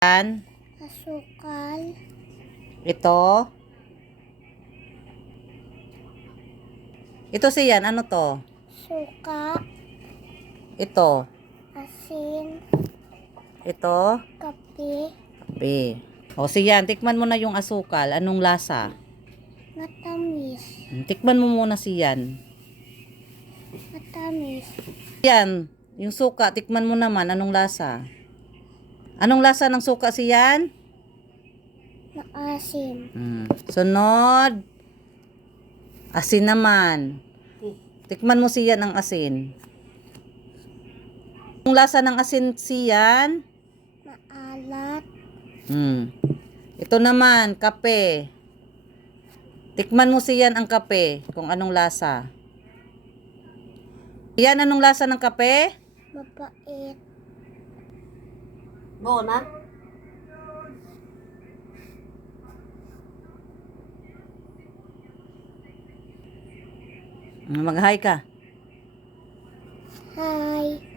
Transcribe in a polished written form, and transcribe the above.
Yan. Asukal. Ito. Ito siyan. Ano to? Suka. Ito. Asin. Ito. Kape. Kape. O siyan. Tikman mo na yung asukal. Anong lasa? Matamis. Tikman mo muna siyan. Matamis. Yan. Yung suka. Tikman mo naman. Anong lasa? Anong lasa ng suka siyan? Maasim. Sunod. Asin naman. Tikman mo siyan ang asin. Ang lasa ng asin siyan? Maalat. Ito naman, kape. Tikman mo siyan ang kape, kung anong lasa. Yan, anong lasa ng kape? Mapait. Go na. Mag-hi ka. Hi.